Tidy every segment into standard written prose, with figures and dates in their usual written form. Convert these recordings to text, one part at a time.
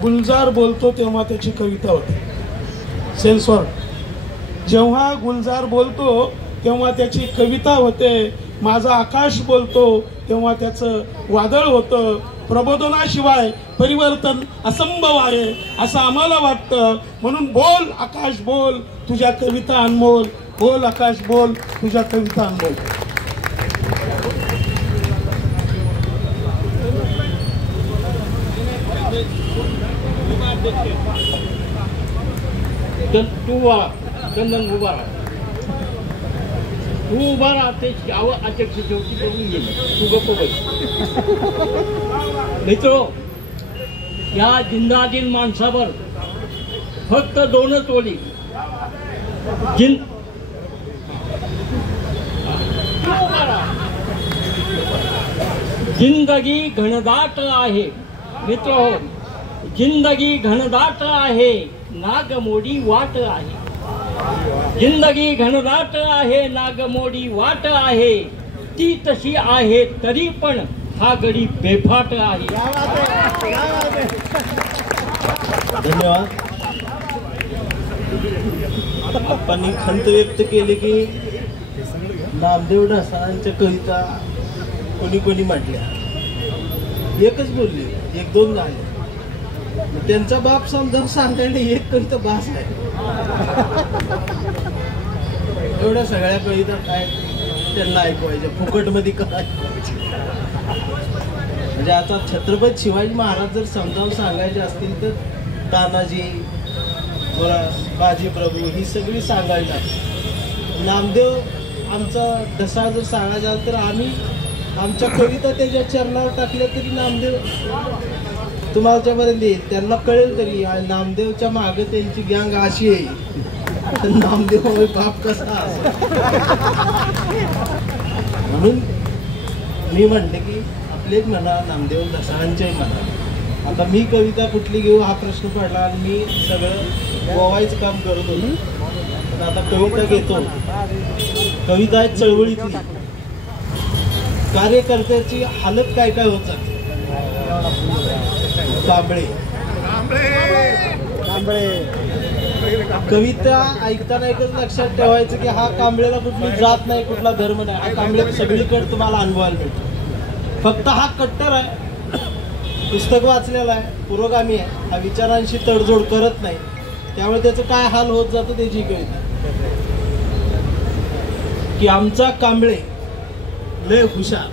गुलजार बोलतो तेव्हा त्याची कविता होते. सेन्सॉर. जेव्हा गुलजार बोलतो तेव्हा त्याची कविता होते. माझा आकाश बोलतो तेव्हा त्याचं वादळ होतं. प्रबोधनाशिवाय परिवर्तन असंभव आहे असं आम्हाला वाटतं. म्हणून बोल आकाश बोल, तुझ्या कविता अनमोल. बोल आकाश बोल, तुझ्या कविता अनमोल. चंदन तू उभा राहते अध्यक्ष शेवटी करून गेली. तू गप्प बस. मित्रो, या जिंदादिल माणसावर फक्त दोनच ओळी. जिंदगी घनदाट आहे. मित्र हो, जिंदगी घनदाट आहे, नागमोडी वाट आहे. जिंदगी घनदाट आहे, नागमोडी वाट आहे. ती तशी आहे तरी पण हा गडी बेफाट आहे. धन्यवाद. आपण खंत व्यक्त केली की नामदेव ढसाळांच्या कविता कोणी कोणी म्हटल्या. एकच बोलली, एक दोन झाले. त्यांचा बाप समजा सांगायला एक कविता बास आहे. एवढ्या सगळ्या कविता काय त्यांना ऐकवायच्या फुकटमध्ये काय. म्हणजे आता छत्रपती शिवाजी महाराज जर समजावून सांगायचे असतील तर तानाजी, बाजी प्रभू ही सगळी सांगायला. नामदेव आमचा ढसाळ जर सांगायचा तर आम्ही आमच्या कविता त्याच्या चरणावर टाकल्या तरी नामदेव तुम्हाच्यापर्यंत येईल. त्यांना कळेल तरी नामदेवच्या मागे त्यांची गँग अशी आहे. नामदेव बाप कसा म्हणून मी म्हणते की आपले म्हणा नामदेव ढसाळांचे म्हणा. आता मी कविता कुठली घेऊ हा प्रश्न पडला आणि मी सगळं गोवायचं काम करत होतो. पण आता कविता घेतो. कविता आहे चळवळीतली. कार्यकर्त्याची हालत काय काय होत जाते. कांबळे कविता ऐकताना एकच लक्षात ठेवायचं की हा कांबळेला कुठली जात नाही, कुठला धर्म नाही. हा कांबळे सगळीकडे तुम्हाला अनुभवायला मिळतो. फक्त हा कट्टर आहे, पुस्तक वाचलेला आहे, पुरोगामी आहे, हा विचारांशी तडजोड करत नाही. त्यामुळे त्याचं काय हाल होत जातं त्याची कविता की आमचा कांबळे लय हुशार.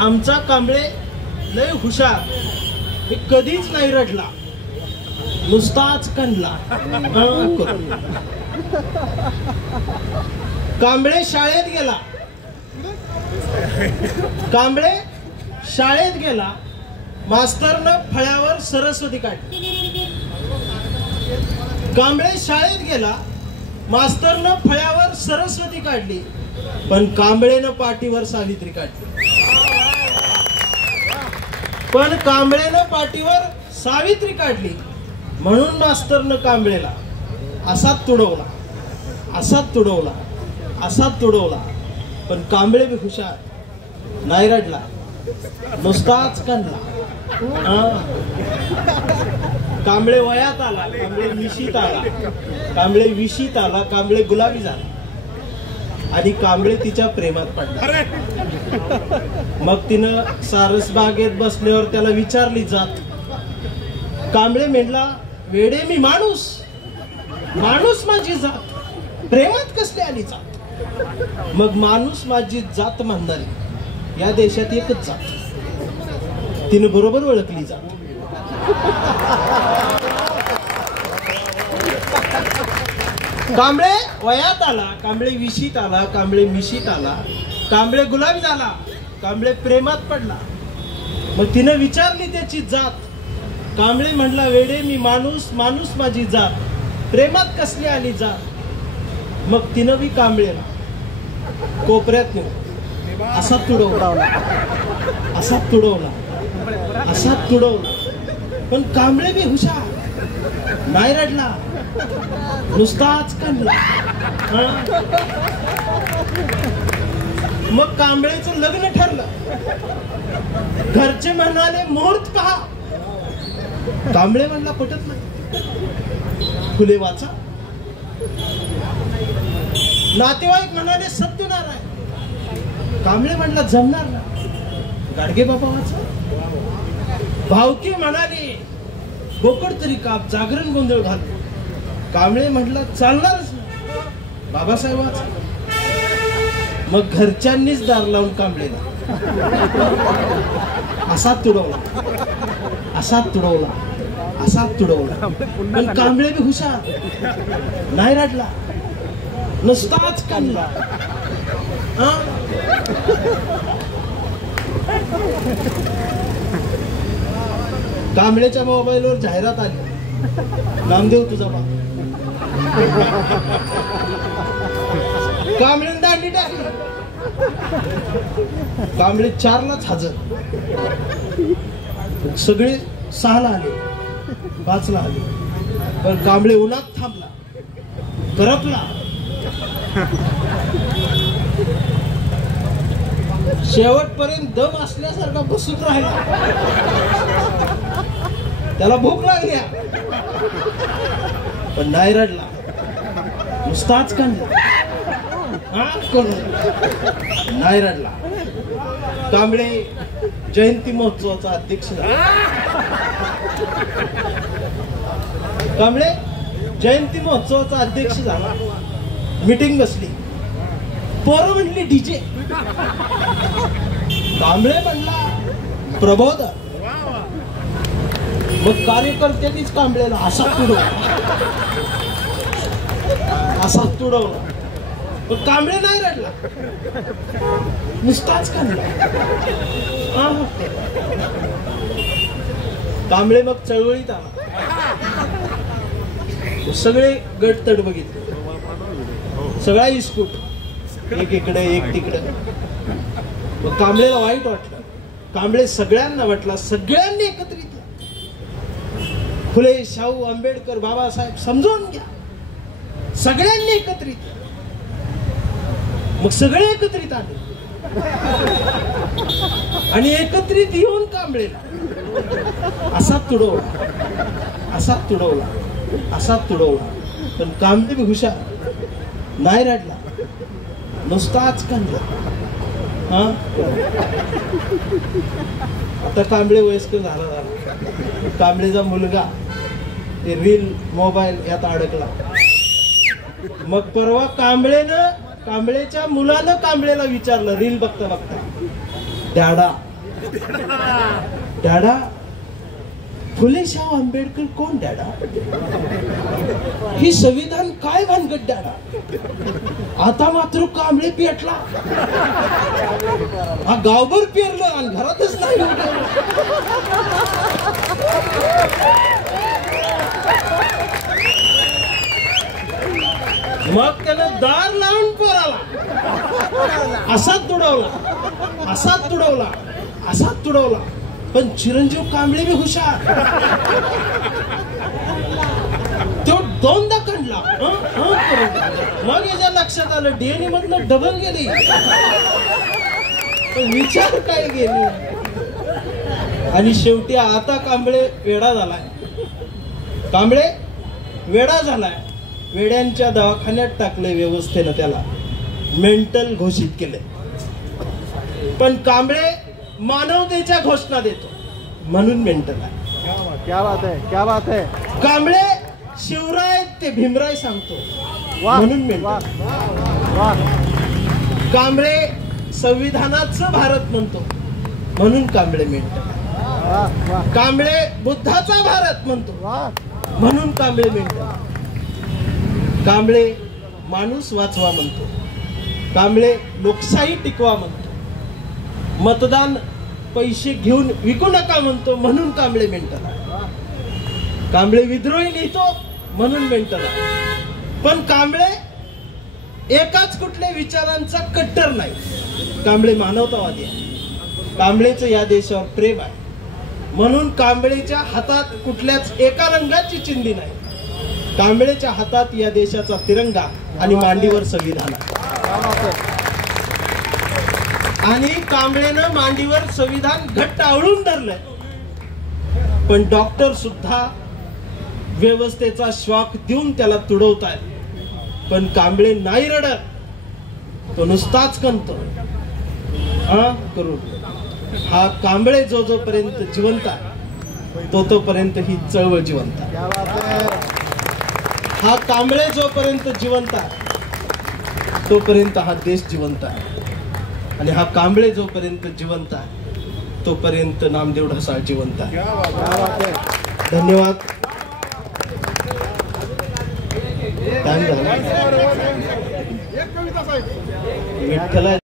आमचा कांबळे लय हुशार. हे कधीच नाही रडला, नुसताच कणला. कांबळे शाळेत गेला. कांबळे शाळेत गेला. मास्तरनं फळ्यावर सरस्वती काढली. कांबळे शाळेत गेला. मास्तरनं फळ्यावर सरस्वती काढली. पण कांबळेनं पाठीवर सावित्री काढली. पण कांबळेनं पाठीवर सावित्री काढली म्हणून मास्तरनं कांबळेला असाच तुडवला, असाच तुडवला, असाच तुडवला. पण कांबळे बी हुशार, नाही रडला, नुसताच कणला. कांबळे वयात आला, कांबळे मिशीत आला, कांबळे विशीत आला, कांबळे गुलाबी झाला आणि कांबळे तिच्या प्रेमात पडला. मग तिनं सारसबागेत बसल्यावर त्याला विचारली जात. कांबळे म्हणला, वेडे मी माणूस, माणूस माझी जात, प्रेमात कसली आली जात. मग माणूस माझी जात म्हणणारी या देशात एकच जात. तिने बरोबर ओळखली जात. कांबळे वयात आला, कांबळे विशीत आला, कांबळे मिशीत आला, कांबळे गुलाबी झाला, कांबळे प्रेमात पडला. मग तिनं विचारली त्याची जात. कांबळे म्हणला, वेडे मी माणूस, माणूस माझी जात, प्रेमात कसली आली जात. मग तिनं बी कांबळेला कोपऱ्यात नेऊ असा तुडवला, असा तुडवला, असा तुडवला. पण कांबळे बी हुशार, नाही रडला, नुसताच कणला. मग कांबळेचं लग्न ठरलं. घरचे म्हणाले, मुहूर्त पहा. कांबळे म्हणला पटत नाही. फुले वाचा. नातेवाईक म्हणाले सत्यनारायण. कांबळे म्हणला जमणार ना. गाडगे बाबा वाचा. भावकी म्हणाले बोकड तरी काप, जागरण गोंधळ घाल. कांबळे म्हटलं चालणारच ना. बाबासाहेब वाचा. मग घरच्यांनीच दार लावून कांबळेला असाच तुडवला, असाच तुडवला, असाच तुडवला. पण कांबळे बी हुशार, नाही रडला, नुसताच कांबला. कांबळेच्या मोबाईलवर जाहिरात आली, नामदेव तुझा बाप. कांबळेने दांडी टाकली. कांबळे 4लाच हजर. सगळे 6ला आले, 5ला आले. पण कांबळे उन्हात थांबला, करपला. शेवटपर्यंत दम असल्यासारखा बसून राहिला. त्याला भूक लागली पण नाही रडला, नुसताच कांडला. नाही रडला. कांबळे जयंती महोत्सवाचा अध्यक्ष झाला. कांबळे जयंती महोत्सवाचा अध्यक्ष झाला. मीटिंग बसली. पोरं म्हणली डीजे. कांबळे म्हणला प्रबोधन. मग कार्यकर्त्यांनीच कांबळेला असा तुडवला, असा तुडवला. पण कांबळे नाही रडला, नुसताच कांबळा. कांबळे मग चळवळीत आला. सगळे गटतट बघितले, सगळा इस्कूट, एक इकडे एक तिकडे. मग कांबळेला वाईट वाटलं. कांबळे सगळ्यांना वाटला, सगळ्यांनी एकत्रित या. फुले, शाहू, आंबेडकर, बाबासाहेब समजून घ्या, सगळ्यांनी एकत्रित या. मग सगळे एकत्रित आले आणि एकत्रित येऊन कांबळेला असा तुडवला, असा तुडवला, असा तुडवला. पण कांबळे हुशार, नाही रडला, नुसताच कांबळा. आता कांबळे वयस्कर झाला. कांबळेचा मुलगा ते रील मोबाईल यात अडकला. मग परवा कांबळेच्या मुलानं कांबळेला विचारलं रील बघता बघता, डॅडा डॅडा फुले शाहू आंबेडकर कोण डॅडा? ही संविधान काय भानगड डॅडा? आता मात्र कांबळे पेटला. हा गावभर पेरलं आणि घरातच नाही. मग त्यानं दार लावून पोराला असाच तुडवला, असाच तुडवला, असाच तुडवला. पण चिरंजीव कांबळे बी हुशार, तो 2दा काढला. मग याच्या लक्षात आलं डीएनए मधनं डबल गेली. विचार काय गेली. आणि शेवटी आता कांबळे वेडा झालाय. कांबळे वेडा झालाय. वेड्यांच्या दवाखान्यात टाकले व्यवस्थेनं, त्याला मेंटल घोषित केले. पण कांबळे मानवतेच्या घोषणा देतो म्हणून मेंटल आहे. क्या बात है, क्या बात है. कांबळे शिवराय ते भीमराय सांगतो म्हणून मेंटल. कांबळे संविधानाचं भारत म्हणतो म्हणून कांबळे मेंटल. कांबळे बुद्धाचा भारत म्हणतो म्हणून कांबळे मेंटल. कांबळे माणूस वाचवा म्हणतो. कांबळे लोकशाही टिकवा म्हणतो. मतदान पैसे घेऊन विकू नका म्हणतो म्हणून कांबळे मेंटल आहे. कांबळे विद्रोही लिहितो म्हणून मेंटल आहे. पण कांबळे एकाच कुठल्या विचारांचा कट्टर नाही. कांबळे मानवतावादी आहे. कांबळेचं या देशावर प्रेम आहे म्हणून कांबळेच्या हातात कुठल्याच एका रंगाची चिंधी नाही. कांबळेच्या हातात या देशाचा तिरंगा आणि मांडीवर संविधान आहे. आणि कांबळेनं मांडीवर संविधान घट्ट आवळून धरलंय. पण डॉक्टर सुद्धा व्यवस्थेचा शॉक देऊन त्याला तुडवताय. पण कांबळे नाही रडत, तो नुसताच कणतो. करू हा कांबळे जोपर्यंत जिवंत आहे तोपर्यंत ही चळवळ जिवंत आहे. हा कांबळे जोपर्यंत जिवंत आहे तोपर्यंत हा देश जिवंत आहे. आणि हा कांबळे जोपर्यंत जिवंत आहे तोपर्यंत नामदेव ढसाळ जिवंत आहे. धन्यवाद. विठ्ठला